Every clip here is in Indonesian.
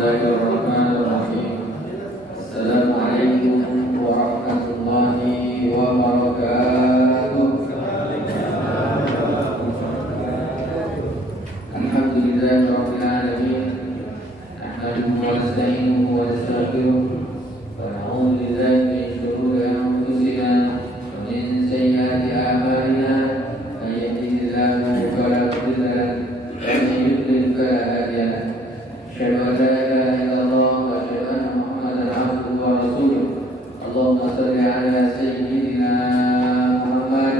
Bismillahirrahmanirrahim. Assalamualaikum warahmatullahi wabarakatuh. Alhamdulillahirabbil alamin. Nahmaduhu wa nasta'inuhu wa nastaghfiruh wa na'udzu billahi min shururi anfusina wa min sayyiati a'malina. May yahdihillahu fala mudilla lahu wa may yudlil fala hadiya lahu. Asyhadu an la ilaha illallah wa asyhadu anna Muhammadan abduhu wa rasuluh. Allahumma shalli ala sayyidina Muhammad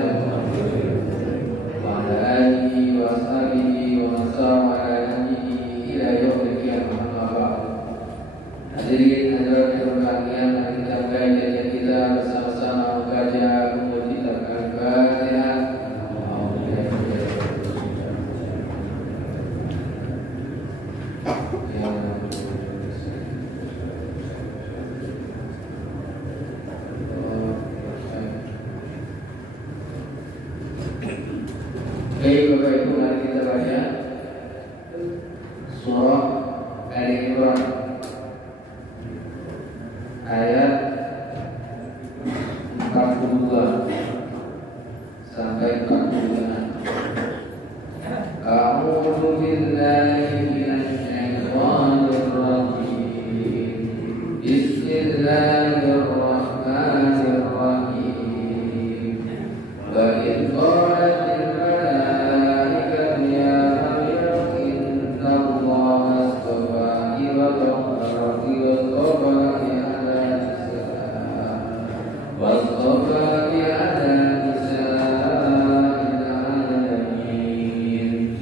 wa ala alihi wa ashabihi wa man sara ala nahjihi ila yaumil qiyamah. Amma ba'd. Hadirin hadirat yang berbahagia, mari kita belajar kita bersama-sama membaca umur kitab Al-Fatihah. Baik Bapak Ibu, mari kita baca surah Al-Imran ayat 42 sampai 46. A'udzu billahi minasy syaithanir rajim. Bismillahirrahmanirrahim. Wa idh qalatil malaikatu ya Maryam innallaha astafaki wa tahharaki wa astafaki ala nisa'il alamin.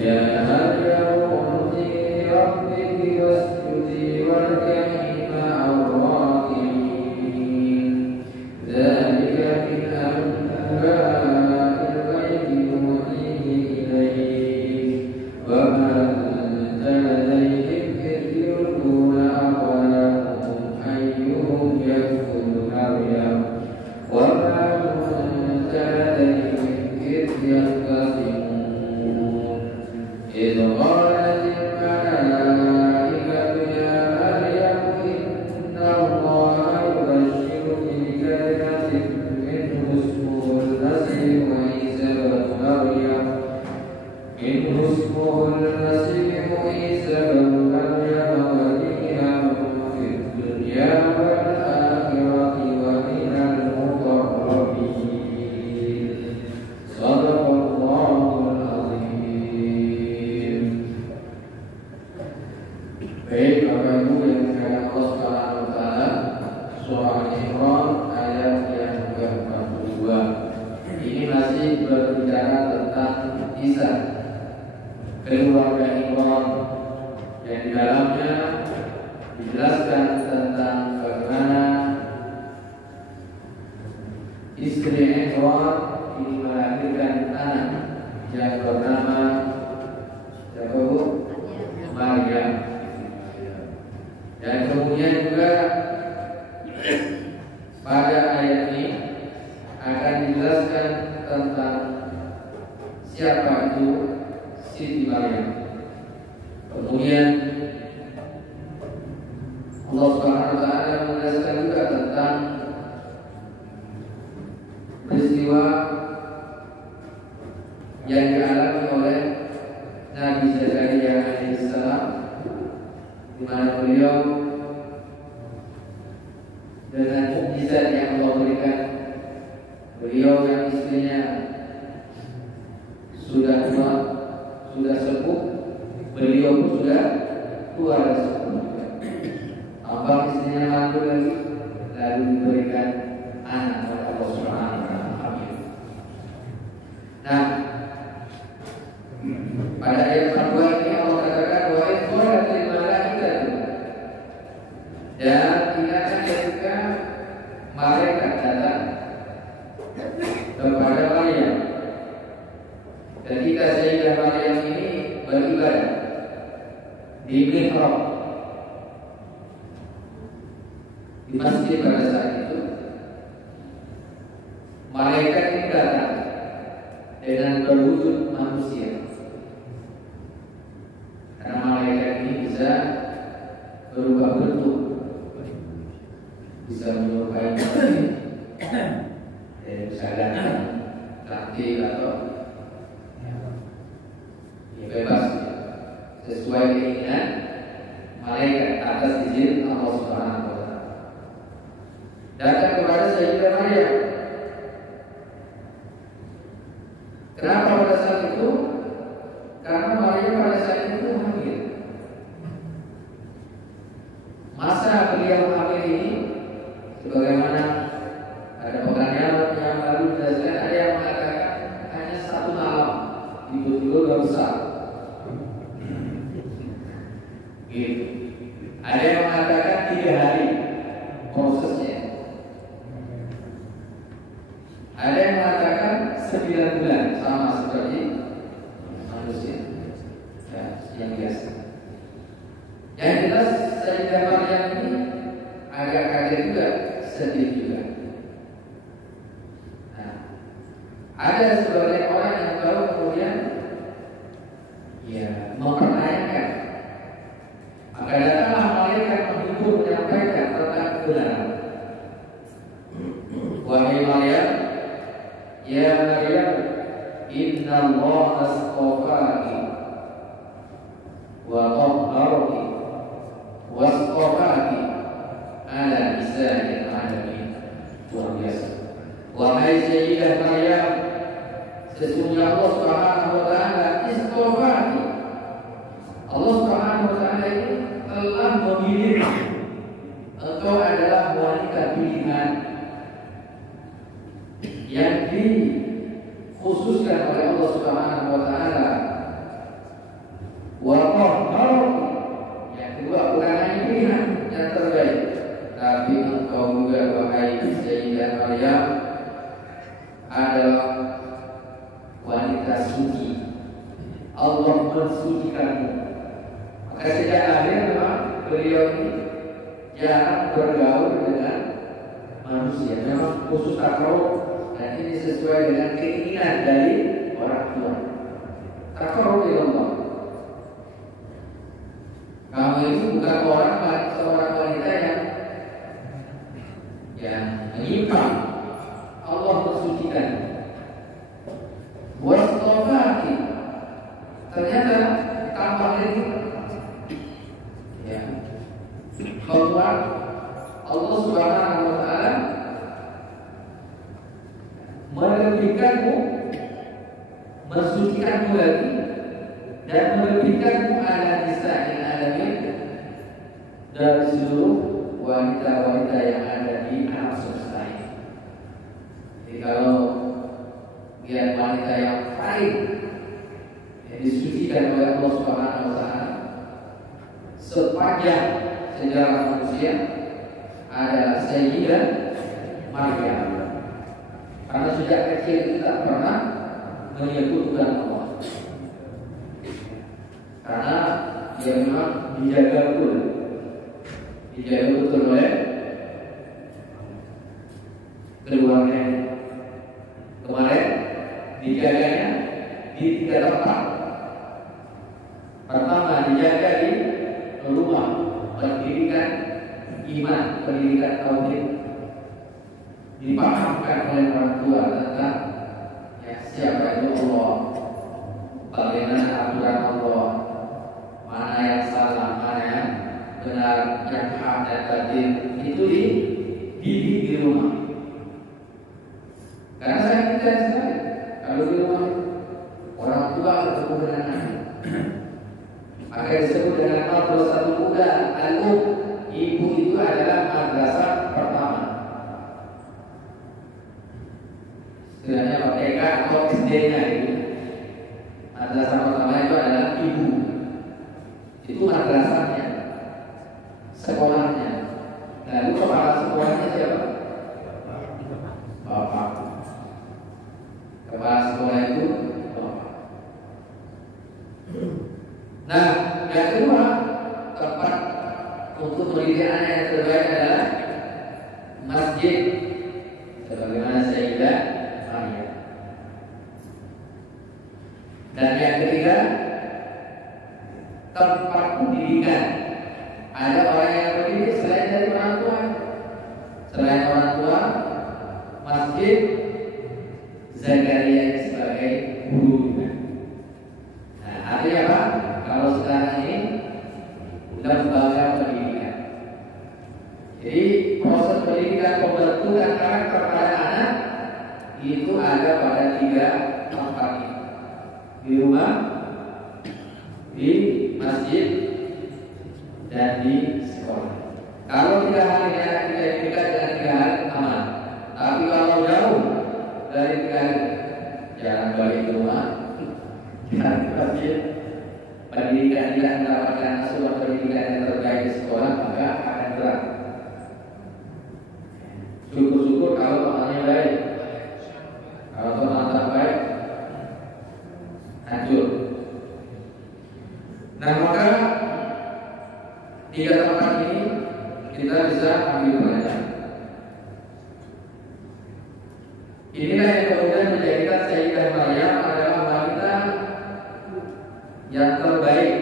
Ya Maryam qunuti li rabbiki wasjudi warka'i ma'ar raki'in. Dzalika min anba'il ghaibi nuhihi ilayk wa ma kunta ladayhim idh yulquna aqlamahum ayyuhum yakfulu Maryam wa ma kunta ladayhim idh yahtasimun. إذ قالت الملائكة يا مريم إن الله يبشرك بكلمة منه اسمه المسيح عيسى بن مريم وجيها في الدنيا والآخرة ومن المقربين. صدق الله العظيم. Baik Bapak Ibu yang dimuliakan Allah Subhanahu wa taala, surah Al-Imran ayat yang ke-42. Ini masih berbicara tentang Isa, keluarga Imran, yang di dalamnya dijelaskan tentang bagaimana istri Imran ini melahirkan anak yang bernama siapa Bu? Maryam. Dan kemudian juga pada ayat ini akan dijelaskan tentang siapa itu Siti Maryam. Kemudian Allah Subhanahu wa taala menjelaskan juga tentang peristiwa yang dialami oleh Nabi Zakaria alaihissalam, di mana beliau dengan mukjizat yang Allah berikan, beliau yang istrinya sudah tua, sudah sepuh, beliau pun sudah tua dan sepuh. Tampak istrinya mandul lagi, lalu diberikan anak oleh Allah Subhanahu wa taala. Nah, pada ayat 42 ini Allah katakan wa idh qalatil malaikatu, dan ingatkan ketika malaikat datang kepada Maryam ketika Sayyidah Maryam ini beribadah di mihrab di masjid pada saat itu. Malaikat ini datang dengan berwujud manusia, karena malaikat ini bisa bentuk, bisa menyerupai misalkan cantik atau ya bebas sesuai keinginan malaikat atas izin Allah Subhanahu wa Ta'ala. Datang kepada Sayyidah Maryam. Kenapa pada saat itu? Karena Maryam pada saat itu hamil. Masa beliau hamil ini, sebagaimana ada pegangan yang baru dijelaskan, ada yang mengatakan hanya 1 malam tidur gak besar. Gitu. Ada yang mengatakan 3 hari prosesnya. Ada yang mengatakan 9 bulan, sama seperti manusia ya, yang biasa. Yang jelas Sayyidah Maryam ini agak kaget juga, sedih juga. Nah, ada sebagian orang yang tahu kemudian ya mempertanyakan. Maka datanglah malaikat menghibur menyampaikan tentang kebenaran. Wahai Maryam, ya Maryam, inna Allah astafaki wa tahharaki wa astafaki ala nisa'il alamin. Luar biasa. Wahai Sayyidah Maryam, sesungguhnya Allah Subhanahu wa Ta'ala istafaki. Allah Subhanahu wa Ta'ala ini telah memilih engkau adalah wanita pilihan yang dikhususkan oleh Allah Subhanahu wa Ta'ala. Wa tahharaki, yang kedua bukan hanya pilihan yang terbaik, tapi engkau juga wahai Sayyidah Maryam adalah wanita suci. Allah mensucikanmu. Maka sejak lahir memang beliau ini jarang bergaul dengan manusia. Memang khusus takarub, dan ini sesuai dengan keinginan dari orang tua. Takarub dari Allah. Kamu itu bukan seorang wanita yang menyimpang. Allah mensucikan. Wastafaki, ternyata tambah lagi ya, bahwa Allah Subhanahu wa Ta'ala melebihkanmu, mensucikanmu lagi, dan melebihkanmu ala nisa'il alamin, dari seluruh wanita-wanita yang ada di alam semesta ini. Jadi kalau lihat wanita yang paling yang disucikan oleh Allah Subhanahu wa Ta'ala sepanjang sejarah manusia adalah Sayyidah Maryam. Karena sejak kecil kita pernah menyebutkan Allah. Karena dia memang dijaga betul oleh keluarga. Kemarin dijaganya di 3 tempat. Pertama dijaga di rumah, pendidikan iman, pendidikan tauhid, dipahamkan oleh orang tua tentang ya, siapa itu Allah, bagaimana aturan Allah, mana yang salah, mana yang benar, yang hak dan batil, itu dididik di rumah. Karena saya kita sekali kalau di rumah orang tua bertemu dengan anak, maka disebut dengan madrasatul ula, al-um. Ibu itu adalah madrasah pertama. Istilahnya TK atau SD-nya itu. Madrasah pertama itu adalah ibu. Itu madrasahnya, sekolahnya. Lalu kepala sekolahnya siapa? Bapak. Kepala sekolah itu bapak. Nah, yang kedua, tempat untuk pendidikan anak yang terbaik adalah masjid, sebagaimana Sayyidah Maryam. Dan yang ketiga, tempat pendidikan. Ada orang yang Selain orang tua, masjid Zakaria sebagai guru. Nah, artinya apa? Kalau sekarang ini lembaga pendidikan. Jadi proses pendidikan pembentukan karakter pada anak itu ada pada 3 tempat ini. Di rumah, di masjid, dan di sekolah. Kalau tidak hanya kita dengan 3 hal aman. Tapi kalau jauh dari 3 hal, jangan balik ke rumah, jangan ke masjid, pendidikan tidak mendapatkan asuhan pendidikan yang terbaik di sekolah, maka akan berat. Syukur-syukur kalau temannya baik. Kalau teman tak baik, hancur. Nah, maka 3 tempat ini kita bisa ambil pelajaran. Inilah yang kemudian menjadikan Sayyidah Maryam adalah wanita yang terbaik,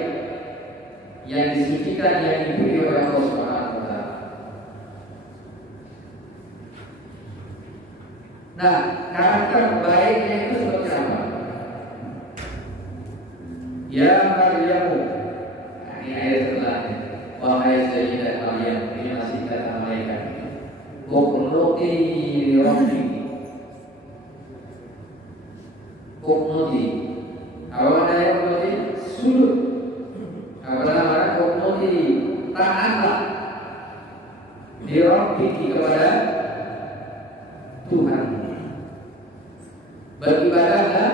yang disucikan, yang dipilih oleh Allah Subhanahu wa Ta'ala. Nah, karakter baiknya itu seperti apa? Ya Maryamu. Nah, ini ayat setelahnya. Wahai Sayyidah Maryam, ini masih kata malaikat. Uqnuti li rabbiki. Uqnuti. Apa ada yang uqnuti? Sujud. Apa namanya? Uqnuti. Taatlah li rabbiki kepada Tuhan. Beribadahlah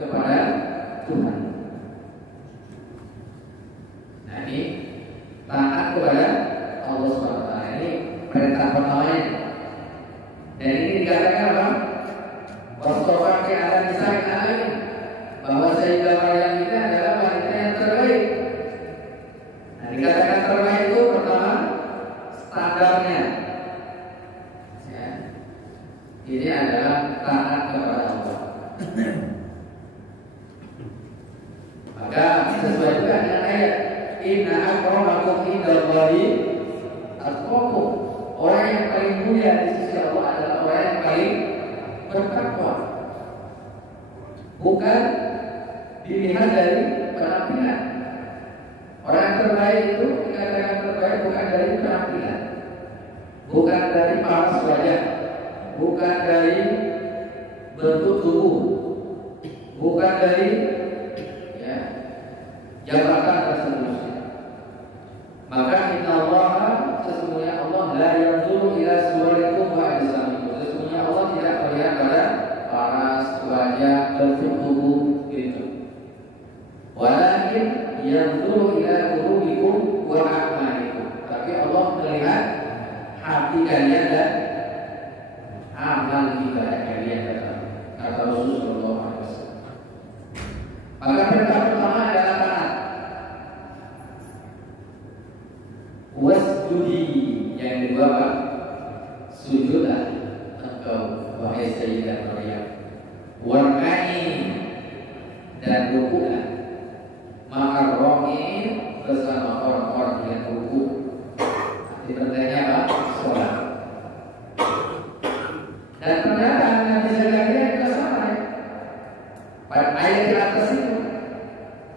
kepada Tuhan. Nah, ini taat kepada Allah SWT. Ini perintah pertamanya. Dan ini dikatakan apa? Wasofa ke ala nisa'in alamin, bahwa Sayyidah Maryam ini adalah wanita yang terbaik. Nah, dikatakan terbaik itu pertama standarnya. Ya. Ini adalah taat kepada Allah. Maka sesuai juga dengan ayat Inna akramakum indallahi atqakum. Orang yang paling mulia di sisi Allah adalah orang yang paling bertakwa. Bukan dilihat dari penampilan. Orang yang terbaik itu dikatakan terbaik bukan dari penampilan, bukan dari paras wajah, bukan dari bentuk tubuh, bukan dari jabatan dan seterusnya. Maka inna Allah, sesungguhnya Allah la yanzuru ila suwarikum wa ajsamikum. Sesungguhnya Allah tidak melihat pada paras wajah, bentuk tubuh itu. Walakin yanzuru ila qulubikum wa a'malikum. Tapi Allah melihat hati kalian dan amal ibadah kalian, kata Rasulullah sallallahu alaihi wasallam. Maka perintah pertama adalah taat. Wasjudi, yang kedua apa? Sujudlah engkau wahai Sayyidah Maryam. Warka'i, dan rukuklah. Maka rokin bersama orang-orang yang rukuk. Arti pentingnya apa? Sholat. Dan ternyata Nabi Zakaria juga sama ya. Pada ayat yang atas itu,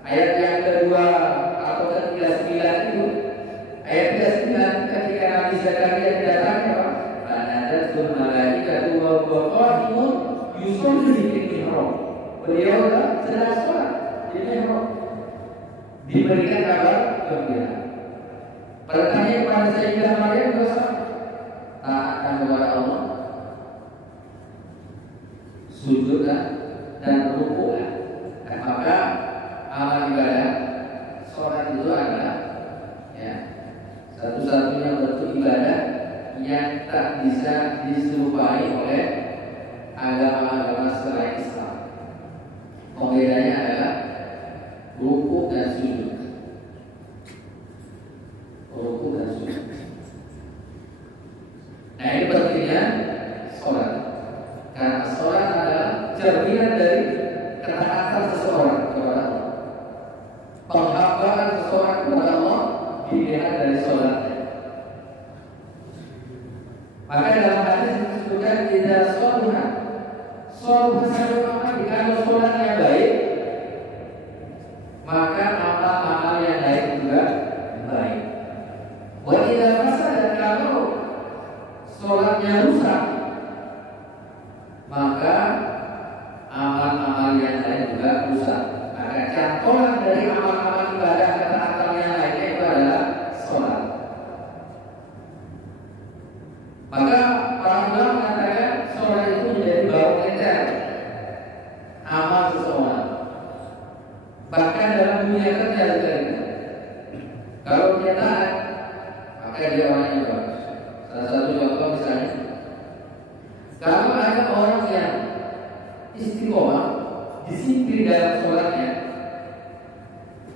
ayat yang kedua atau ke-39 itu, ayat 39 ketika Nabi Zakaria didatangi apa? Fanadatul malaikatu wa huwa qa'imun yusalli fil mihrab. Beliau sedang sholat di mihrab. Diberikan kabar gembira. Pertanyaan kepada Sayyidah Maryam dosa, taatkan kepada Allah, sujudlah dan rukuklah. Maka amal ibadah sholat itu adalah satu-satunya bentuk ibadah yang tak bisa diserupai oleh agama-agama selain Islam. Pembedanya adalah rukuk dan sujud. Rukuk dan sujud. Nah, ini pentingnya sholat. Karena sholat adalah cerminan dari ketaatan seseorang kepada Allah. Penghambaan seseorang kepada Allah dilihat dari sholatnya. Kalau dia taat, maka dia orang yang bagus. Salah satu contoh misalnya, kalau ada orang yang istiqomah, disiplin dalam sholatnya,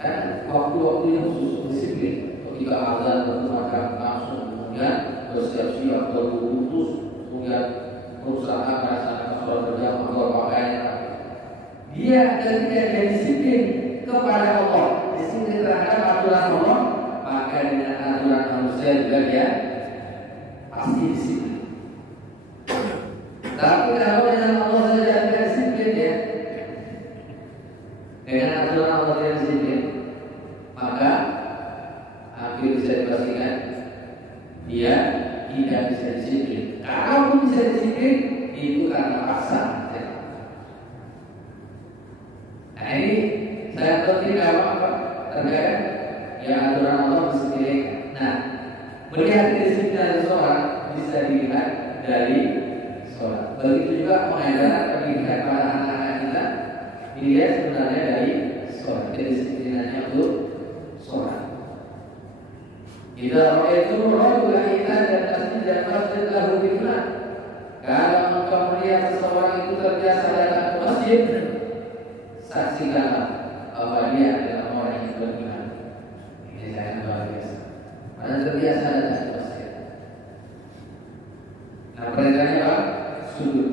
kan waktu-waktu yang khusus disiplin. Ketika azan berkumandang langsung kemudian bersiap-siap berwudu, kemudian berusaha melaksanakan sholat berjamaah atau pakaian. Dia ketika dia disiplin kepada Allah, disiplin terhadap aturan Allah, maka dengan aturan manusia juga dia pasti disiplin. Tapi kalau dengan Allah saja tidak disiplin ya, dengan aturan Allah tidak disiplin, maka hampir bisa dipastikan dia tidak bisa disiplin. Kalau bisa disiplin, itu karena paksa. Nah ini saya penting apa terkait yang aturan Allah disiplin. Nah, melihat disiplin seorang bisa dilihat dari sholat. Begitu juga pengajaran pendidikan para anak-anak kita dilihat sebenarnya dari sholat, kedisiplinannya untuk sholat. Kita itu rohul kita dan tasbih dan masjid lahu bifna. Kalau engkau melihat seseorang itu terbiasa datang ke masjid, saksikanlah bahwa dia adalah orang yang beriman. Ini saya luar biasa. Mana terbiasa datang ke masjid. Nah perintahnya apa? Sujud.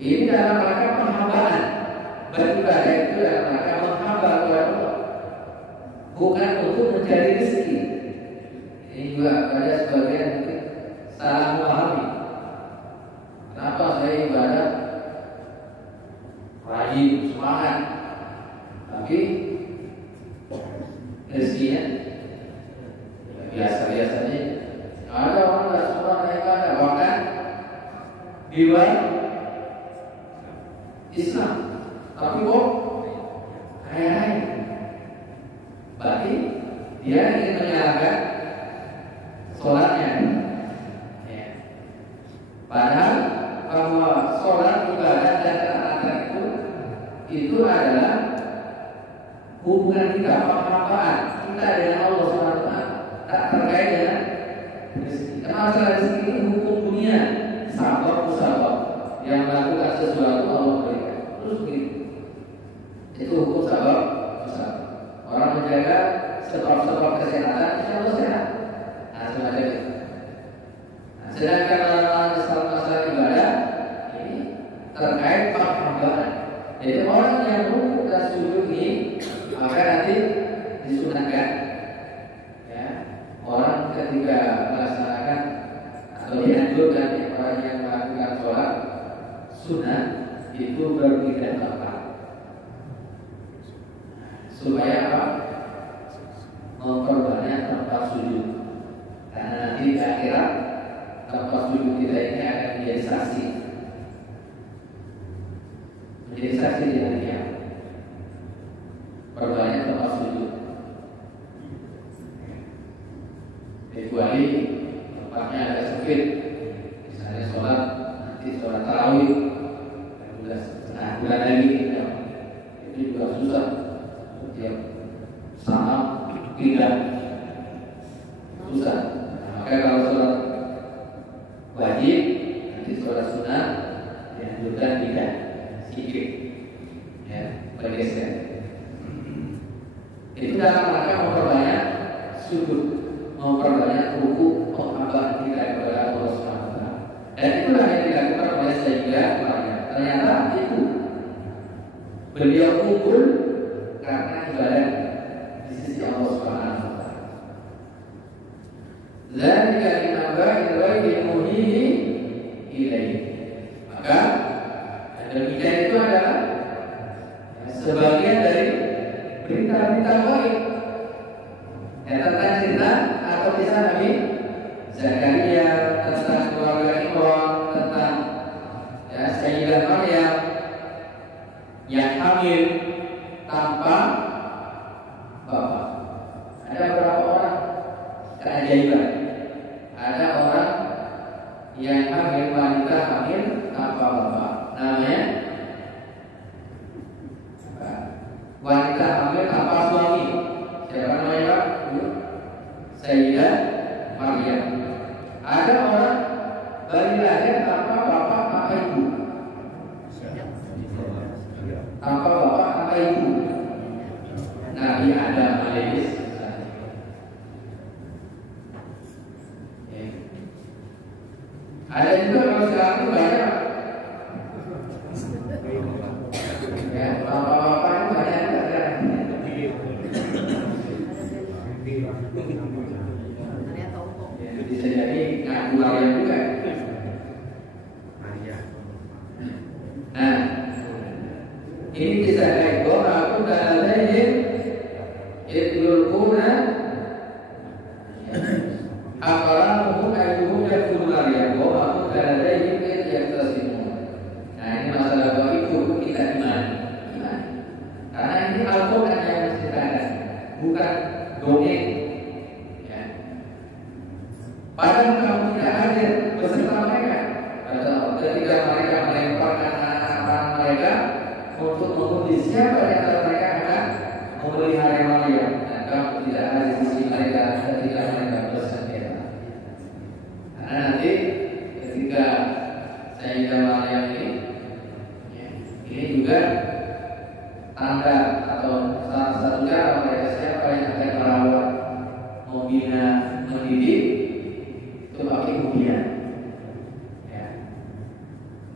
Ini dalam rangka penghambaan. Beribadah itu dalam rangka menghamba kepada Allah, bukan untuk mencari rezeki. Ini juga ada sebagian mungkin salah memahami. Kenapa saya ibadah rajin, semangat, tapi rezekinya biasa-biasa aja. Ada orang nggak semangat ibadah, bahkan di luar Islam, tapi kok kaya-kaya. Berarti dia ingin menyalahkan sholatnya. Ya. Padahal bahwa sholat, ibadah dan taat itu adalah hubungan kita, penghambaan kita dengan Allah SWT, tak terkait dengan rezeki. Masalah rezeki ini hukum dunia, sabar musabab, yang melakukan sesuatu Allah berikan. Terus begitu. Itu hukum sabar musabab. Orang menjaga sebab-sebab kesehatan, insya Allah sehat. Nah, semacam itu. Nah, sedangkan masalah ibadah ini terkait penghambaan. Jadi orang yang rukuk dan sujud ini maka nanti disunahkan, ya, orang ketika melaksanakan atau dianjurkan orang yang melakukan sholat sunnah itu berpindah tempat supaya apa? Memperbanyak tempat sujud. Karena nanti di akhirat tempat sujud kita ini akan menjadi saksi. Menjadi saksi di hari kiamat. Perbanyak tempat sujud. Kecuali tempatnya agak sempit. Misalnya sholat, nanti sholat tarawih, setengah bulan lagi, ya. Itu juga susah. Setiap saat pindah susah. Maka kalau sholat wajib, nanti sholat sunnah dianjurkan tidak sedikit, ya, bergeser. Itu dalam rangka memperbanyak sujud, memperbanyak ruku, penghambaan kita kepada Allah SWT. Dan itulah yang dilakukan oleh Sayyidah Maryam. Ternyata itu beliau unggul karena ibadah di sisi Allah SWT. Dzalika liman ghaibi muhihi ilaihi. Maka demikian itu adalah sebagian dari berita-berita baik tentang cerita atau kisah Nabi Zakaria, tentang keluarga Imran, tentang Sayyidah Maryam yang hamil tanpa bapak. Ada beberapa orang keajaiban. Ada orang yang hamil, wanita hamil tanpa bapak. Namanya wanita hamil tanpa suami. alaihi. Ada juga kalau sekarang itu banyak, ya bapak-bapak itu banyak ada. Ya, bisa jadi ngaku Maria juga. Nah, ini bisa ekor aku dalilin idulkuna Akaramuhum ayuhum yakfuruna bihi wa aku ladaihim yaktasimun. Nah, ini masalah bahwa itu kita imani. Karena ini Al-Quran yang menceritakan, bukan dongeng. Ya. Padahal kamu tidak hadir beserta mereka. Ketika mereka melemparkan anak-anak mereka untuk menguji siapa di antara mereka akan memelihara Maria. Dan kamu tidak hadir di sisi mereka ketika mereka bersengketa. Karena nanti ketika Sayyidah Maryam ini juga tanda atau salah satu cara mereka siapa yang akan merawat, membina, mendidik itu pakai ujian. Ya.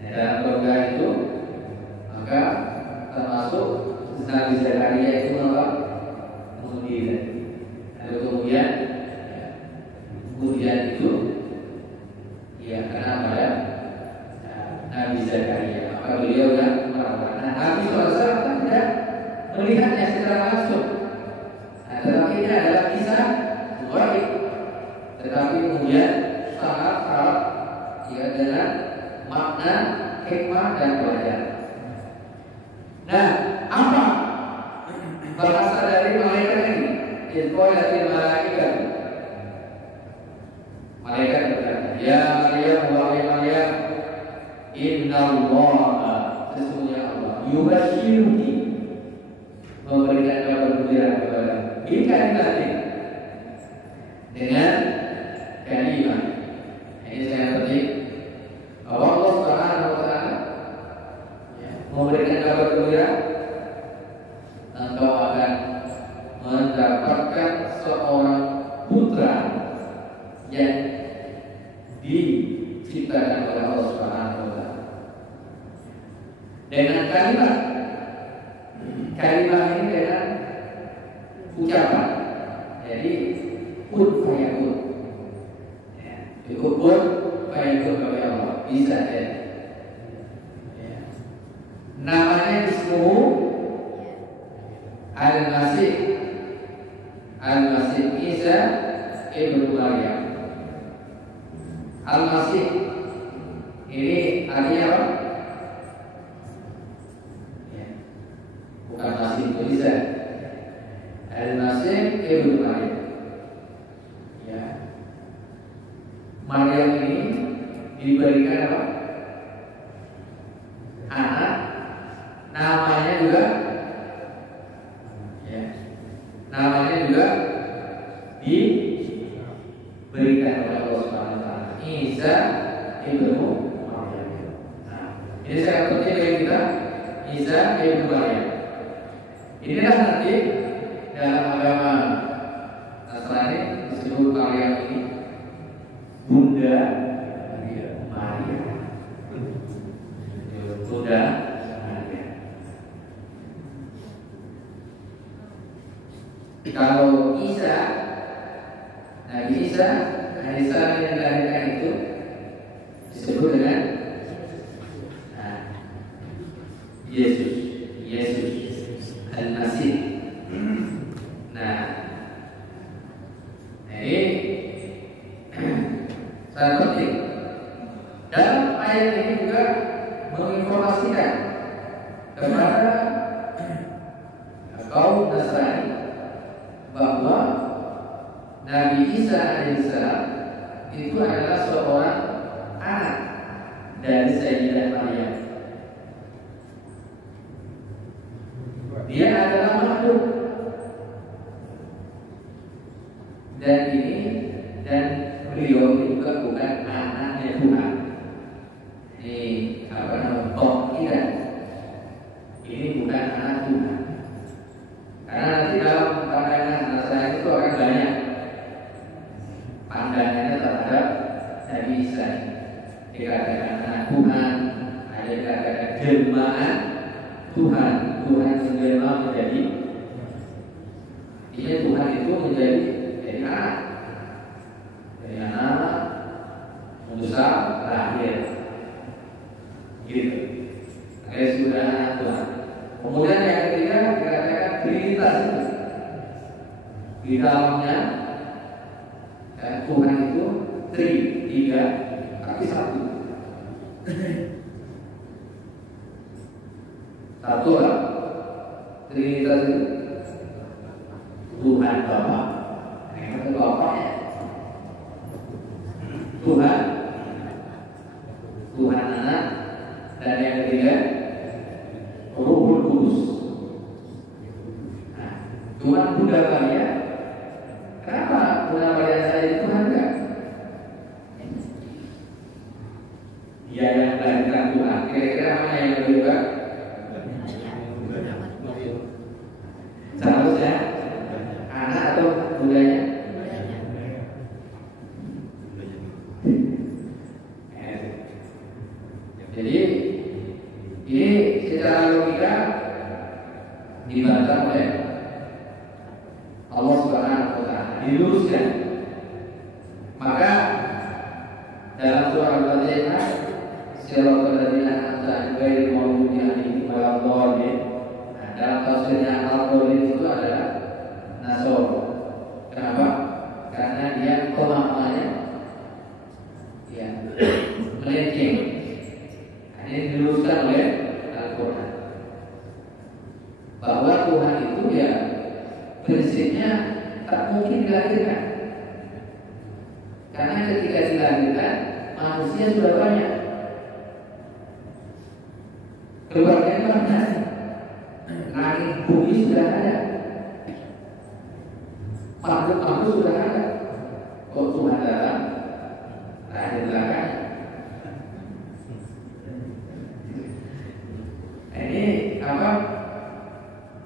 Nah, dalam keluarga itu maka termasuk Nabi Zakaria itu apa? Mendidik. Lalu kemudian ujian itu ya karena pada Nabi Zakaria, maka beliau yang merawat. Nah, Nabi SAW kan tidak melihatnya secara langsung. Nah, tetapi ini adalah kisah gaib. Tetapi kemudian sangat erat ya dengan makna, hikmah dan pelajaran. Nah, apa bahasa dari malaikat ini? Ilqolatil malaikat. Malaikat berkata, "Ya Maryam, wahai Maryam, Innallaha, sesungguhnya Allah, yubasyiruki, memberikan kabar gembira kepada bikalimatin, dengan kalimat." Ini saya penting. Allah Subhanahu wa Ta'ala memberikan kabar gembira, engkau akan mendapatkan seorang putra yang diciptakan oleh Allah Subhanahu wa Ta'ala dengan kalimat ini dengan ucapan. Jadi kun fayakun, ikut kun fayakun oleh Allah, bisa ya. Namanya Ismu Al-Masih Isa Ibnu Maryam. Al-Masih ini artinya apa? Ya. Bukan Masih Isa. Al-Masih Ibnu Maryam. Ya. Maryam ini diberikan apa? Anak, namanya juga ya. Namanya juga diberikan oleh Allah Subhanahu wa Ta'ala, Isa Ibnu Maryam. Nah, ini saya penting bagi kita, Isa Ibnu Maryam. Inilah nanti dalam agama Nasrani disebut Maryam ini Bunda Maria. Bunda Maria. Kalau Isa, Nabi Isa alaihissalam yang dilahirkan itu disebut dengan Yesus Al-Masih. Nah, ini sangat penting. Dalam ayat ini juga menginformasikan kepada kaum Nasrani bahwa Nabi Isa alaihissalam itu adalah seorang anak dari Sayyidah Maryam. Dia adalah makhluk, dan beliau juga bukan anaknya Tuhan. Ini apa namanya? Tidak. Ini bukan anak Tuhan. Karena nanti dalam pandangan Tuhan, ada kata-kata jelmaan Tuhan menjelma menjadi ini Tuhan itu menjadi dari anak membesar lahir gitu. Akhirnya sudah anak Tuhan. Kemudian yang ketiga dikatakan Trinitas itu di dalamnya Tuhan itu tiga tapi satu. Satu lah Trinitas itu Tuhan Bapa, yang satu Bapaknya Tuhan Anak, dan yang ketiga Ruhul Kudus. Nah, Tuhan Bunda Maria, kenapa Bunda Maria saya Tuhan enggak? Dia yang melahirkan Tuhan. Kira-kira mana yang lebih baik? Seharusnya anak atau bundanya? Jadi ini secara logika dibantah oleh Allah Subhanahu wa Ta'ala, diluruskan. Maka dalam surah Al-Fatihah, Siratal ladzina an'amta 'alaihim ghairil maghdubi 'alaihim waladdallin. Dalam tafsirnya Al-Qur'an itu adalah Nasor. Kenapa? Karena dia pemahamannya melenceng. Ini diluruskan oleh Al-Quran bahwa Tuhan itu prinsipnya tak mungkin dilahirkan, karena ketika dilahirkan manusia sudah banyak, keluarganya banyak, langit bumi sudah ada, makhluk sudah ada. Kok Tuhan datang lahir belakangan? Ini apa?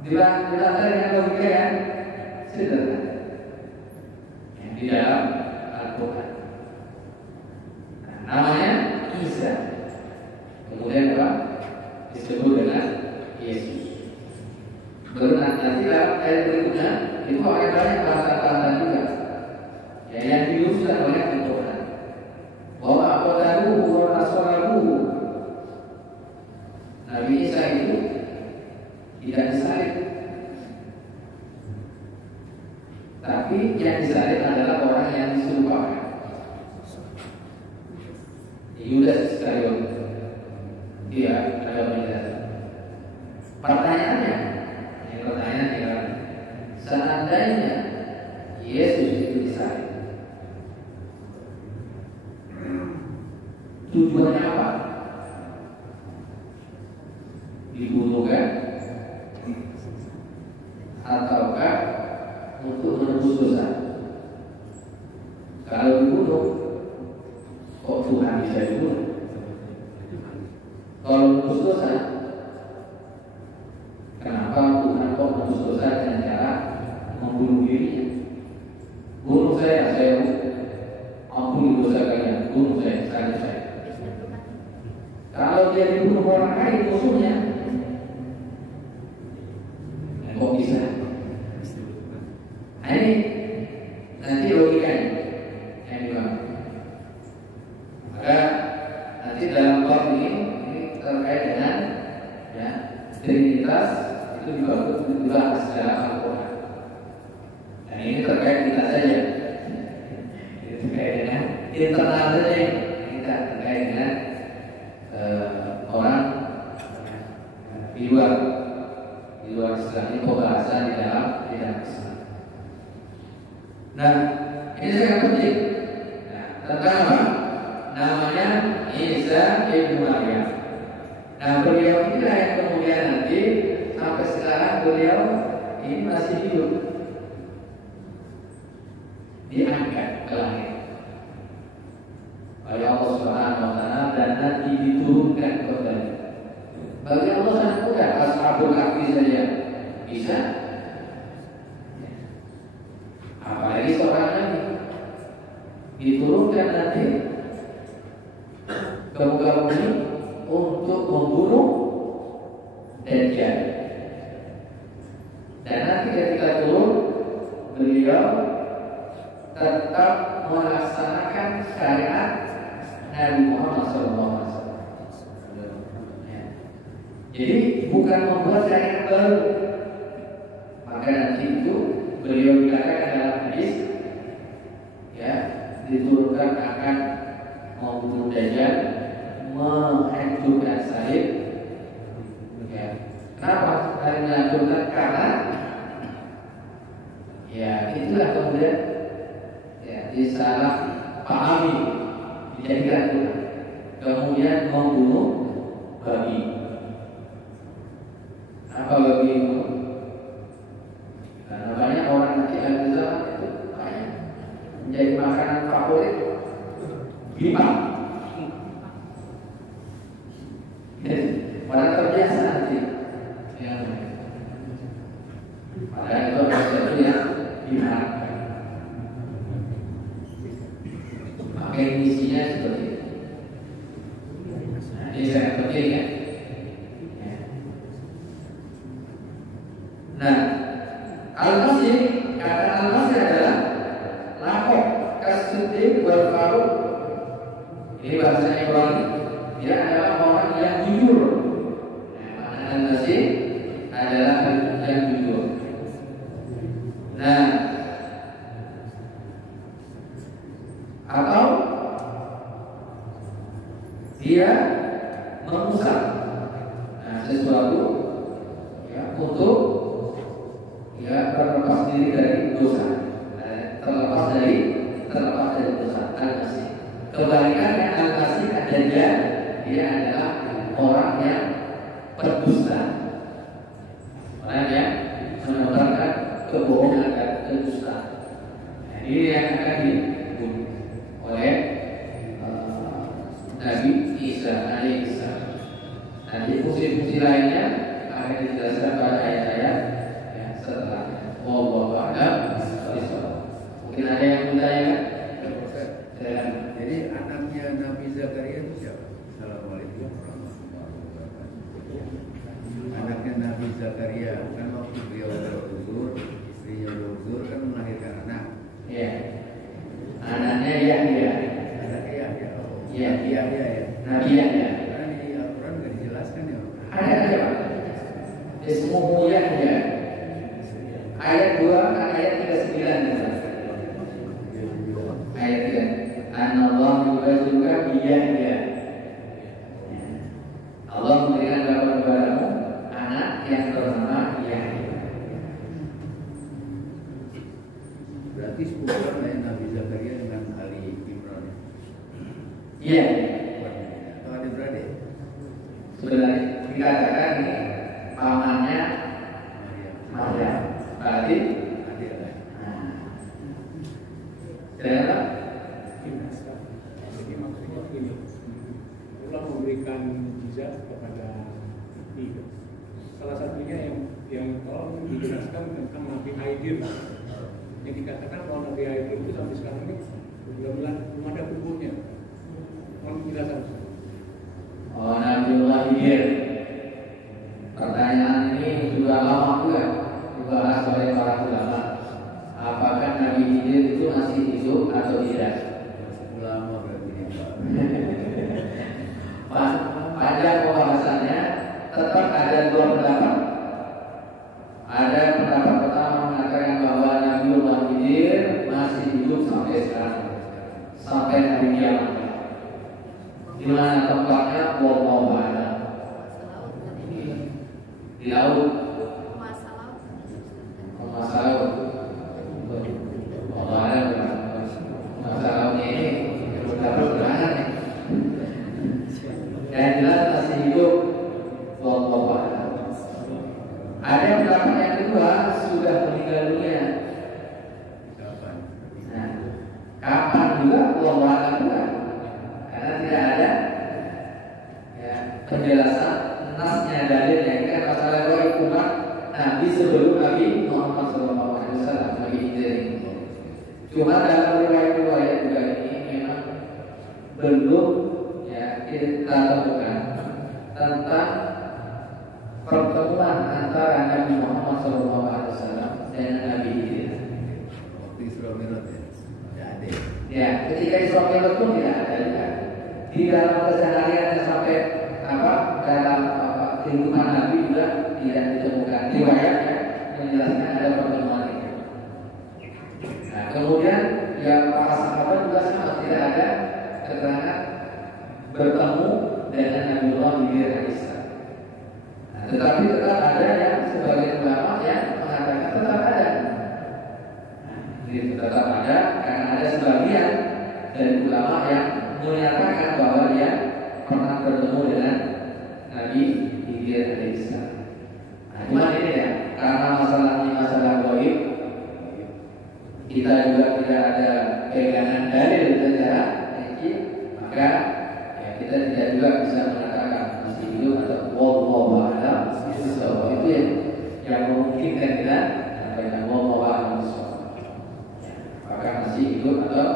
Dilantar dengan logika yang sederhana yang di dalam Al-Quran. Namanya Isa, kemudian apa? Disebut dengan Yesus. Benar, nanti dalam ayat berikutnya itu akan banyak bahasa-bahasa juga yang diusulkan oleh Al-Quran. Bahwa apa taruhu wa nasarahu, Nabi Isa itu tidak disalib, tapi yang disalib adalah orang yang diserupakan, Yudas Iskariot. Dia ada menjadi. Pertanyaannya adalah, seandainya Yesus itu disalib, tujuannya apa? Dibunuh kan? Ataukah untuk menebus dosa? Kalau dibunuh, kok Tuhan bisa dibunuh? Kalau menebus dosa, kenapa Tuhan kok menebus dosa dengan cara membunuh dirinya? Bunuh saya ampuni dosa kalian, bunuh saya. Kalau dia dibunuh orang lain musuhnya, kok bisa? Nah, ini nanti logikanya yang dibangun. Maka nanti dalam bab ini terkait dengan Trinitas itu dibahas dalam Al-Quran. Dan ini terkait kita saja, terkait dengan internal saja, kita terkait dengan orang di luar Islam, ini pembahasan di dalam Islam. Nah, ini sangat penting. Tentang apa? Namanya Isa ibnu Maryam. Nah, beliau ini yang kemudian nanti sampai sekarang beliau ini masih hidup, diangkat ke langit oleh Allah Subhanahu wa Ta'ala dan nanti diturunkan ke bumi. Bagi Allah sangat mudah. Ashabul Kahfi saja bisa, apalagi seorang Nabi diturunkan nanti ke ke muka bumi untuk membunuh Dajjal. Dan nanti ketika turun, beliau tetap melaksanakan syariat Nabi Muhammad SAW. Jadi bukan membuat syariat baru. Maka nanti itu beliau dikatakan dalam hadis, ya, diturunkan akan membunuh Dajjal, menghancurkan salib. Ya. Kenapa hari menghancurkan? Karena ya itulah kemudian ya disalah pahami, dijadikan Tuhan. Kemudian membunuh babi. Apa babi itu? Karena banyak orang di akhir zaman itu banyak menjadi makanan favorit bimbang. Orang terbiasa nanti yang padahal itu sesuatu yang diharapkan. Maka misinya seperti itu. Nah, ini sangat penting ya. Nah, Al-Masih, kata Al-Masih adalah lakok kasudin wal faruq. Ini bahasa Ibrani. Dia adalah orang yang jujur. Nah, Al-Masih adalah yang jujur. Nah, atau dia mengusap sesuatu ya untuk ya terlepas diri dari dosa, terlepas dari dosa. Al-Masih. Kebalikannya Al-Masih adalah dia adalah orang yang berdusta, orang yang menebarkan kebohongan dan kedustaan. Nah, ini yang akan dibunuh oleh Nabi Isa alaihissalam. Nanti fungsi-fungsi lainnya akan dijelaskan pada ayat-ayat setelah. Wallahu a'lam bishawab. Mungkin ada yang bertanya? Jadi anaknya Nabi Zakaria itu siapa? Assalamualaikum warahmatullahi wabarakatuh. Anaknya Nabi Zakaria kan waktu beliau beruzur, istrinya beruzur kan melahirkan anak. Ya. Anaknya Yahya. Anaknya Yahya. Yahya ya. Nabi Yahya. Karena di Al-Quran nggak dijelaskan ya. Ada Pak. Ismuhu Yahya. Ayat 2 ayat 39. Ayat 3. Anallahu yubazuka biyahya. Allah memberikan kepadamu anak yang bernama Yahya. Berarti sepupuan Nabi Zakaria dengan Ali Imran. Iya. Atau adik-beradik? Sebenarnya dikatakan ini pamannya Maryam. Berarti adik lah. Kenapa? Jadi maksudnya begini, Allah memberikan mukjizat kepada Nabi. Salah satunya yang tolong dijelaskan tentang Nabi Aidir. Yang dikatakan bahwa Nabi Aidir itu sampai sekarang ini belum ada kuburnya. Mohon penjelasan. Oh, Nabiullah Khidir. Pertanyaan ini sudah lama juga dibahas oleh para ulama. Apakah Nabi Khidir itu masih hidup atau tidak? Ulama berarti ini Pak. Panjang pembahasannya, tetap ada dua pendapat. Ada pendapat pertama mengatakan bahwa Nabiullah Khidir masih hidup sampai sekarang, sampai hari kiamat. Di mana tempatnya? Wallahu a'lam. Di laut. Masalah masalahnya ini dapat berana nih. Dan jelas masih hidup. Wallahu a'lam. Ada yang pendapat yang kedua sudah meninggal dunia. Nah, kapan juga? Wallahu a'lam juga. Karena tidak ada ya, penjelasan nasnya dalilnya. Ini kan masalah gaib umat Nabi sebelum Nabi Muhammad SAW, Nabi Khidir. Cuma dalam riwayat juga ini memang belum ya kita temukan tentang pertemuan antara Nabi Muhammad SAW dengan Nabi Khidir. Waktu Isra Mi'raj ya, tidak ada. Ya, ketika Isra Mi'raj pun tidak ada juga. Di dalam keseharian sampai dalam kehidupan Nabi juga tidak ditemukan riwayat yang menjelaskan ada pertemuan itu. Nah, kemudian yang para sahabat juga sama, tidak ada keterangan bertemu dengan Nabiullah Khidir alaihissalam. Nah, tetapi tetap ada yang sebagian ulama yang mengatakan tetap ada. Jadi tetap ada karena ada sebagian dari ulama yang menyatakan bahwa dia pernah bertemu dengan Nabi Khidir alaihissalam. Nah, cuma ini ya, karena masalahnya masalah gaib, kita juga tidak ada pegangan dalil secara rinci, maka ya, kita tidak juga bisa mengatakan masih hidup atau wallahu a'lam bishawab. Itu yang memungkinkan kita sampaikan wallahu a'lam bishawab. Maka masih hidup atau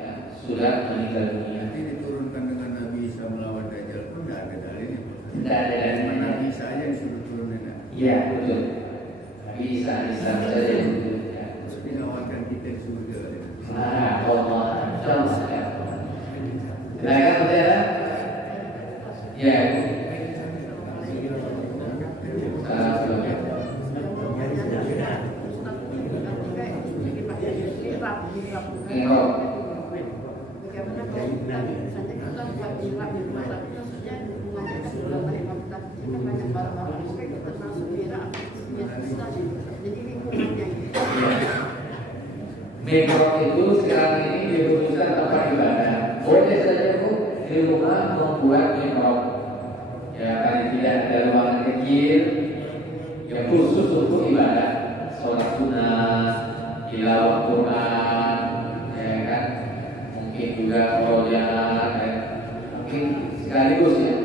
ya, sudah meninggal dunia. Nanti diturunkan dengan Nabi Isa melawan Dajjal pun tidak ada dalilnya. Tidak ada dalilnya. Nabi Isa aja yang suruh turunin. Iya betul. Nabi Isa saja yang betul. Terus dinawarkan kita di surga. Allah, silakan saudara. Ya. Mihrab itu sekarang ini dikhususkan tempat ibadah. Boleh saja Bu di rumah membuat mihrab. Ya, paling tidak ada ruangan kecil yang khusus untuk ibadah, sholat sunnah, tilawah Quran, ya kan? Mungkin juga royal, ya. Mungkin sekaligus ya.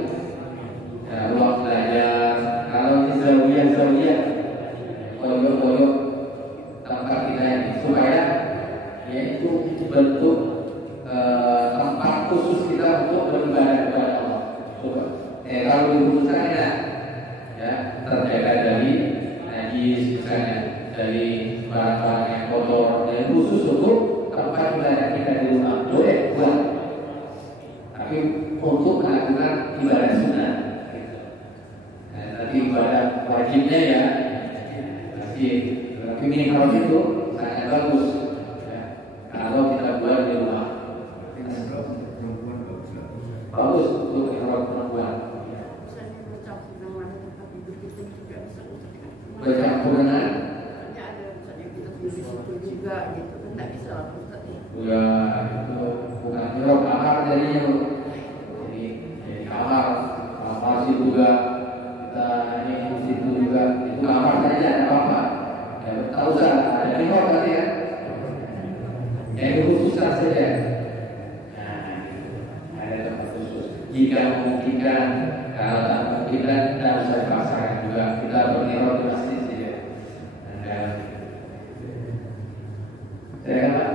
Ya, ruang belajar. Kalau di zawiyah, pojok-pojok tempat kita ini supaya yaitu bentuk tempat khusus kita untuk beribadah kepada Allah. Kalau dikhususkan ya terjaga dari najis misalnya, dari barang-barang yang kotor, dan khusus untuk tempat ibadah kita di rumah boleh buat. Tapi untuk melakukan ibadah sunnah, nanti ibadah wajibnya ya masih. Tapi mihrab itu sangat bagus ya, kalau kita buat di rumah. Bagus untuk mihrab perempuan. Bercampur dengan juga gitu kan tidak bisa lah Ustaz ya. Ya itu bukan mihrab, kamar jadinya. Jadi kamar sih juga kita ini di situ juga itu kamar saja ada apa-apa. Tak usah ada mihrab tadi ya. Yang dikhususkan saja. Nah, ada tempat khusus. Jika memungkinkan, kalau tak memungkinkan kita bisa dipaksakan juga. Kita bermihrab di masjid saja. Saya kata.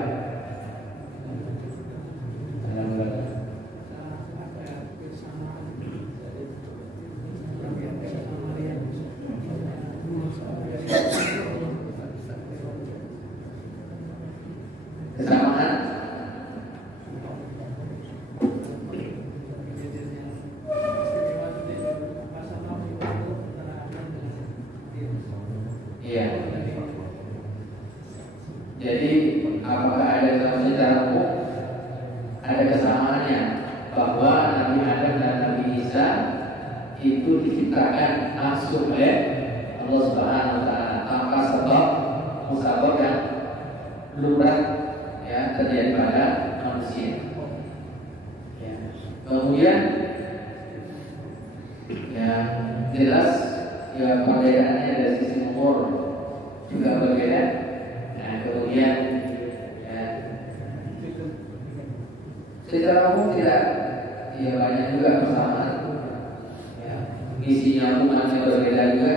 Kesamaan. Iya. Jadi apakah ada secara umum ada kesamaannya bahwa Nabi Adam dan Nabi Isa itu diciptakan langsung oleh Allah Subhanahu Wa Taala tanpa sebab musabab yang lumrah ya terjadi pada manusia. Ya. Kemudian ya jelas ya perbedaannya dari sisi umur juga berbeda. Nah kemudian ya secara umum tidak ya banyak juga persamaan. Ya, misinya umatnya berbeda juga.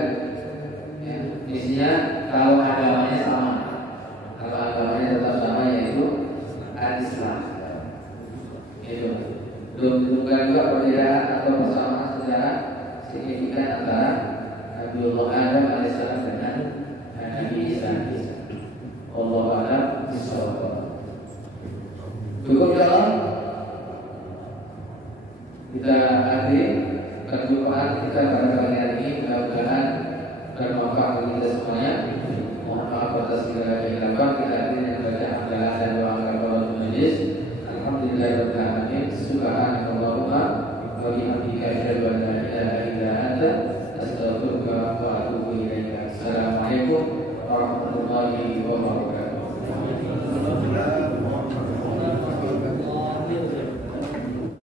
Ya, misinya kalau agamanya sama. Kalau agamanya tetap sama yaitu Islam. Itu belum ditentukan juga pernikahan antara Nabiullah Adam alaihissalam dengan Nabi Isa. Allahu a'lam bishawab. Cukup ya Allah. Kita akhiri perjumpaan kita pada kali ini. Mudah-mudahan bermanfaat bagi kita semuanya. Mohon maaf atas segala kehilafan. Kita akhiri dengan banyak adalah dan doa kepada majelis. Alhamdulillahirabbil alamin. Subhanakallahumma wa bihamdika asyhadu an la ilaha illa anta astaghfiruka wa atubu ilaik. Assalamualaikum warahmatullahi wabarakatuh.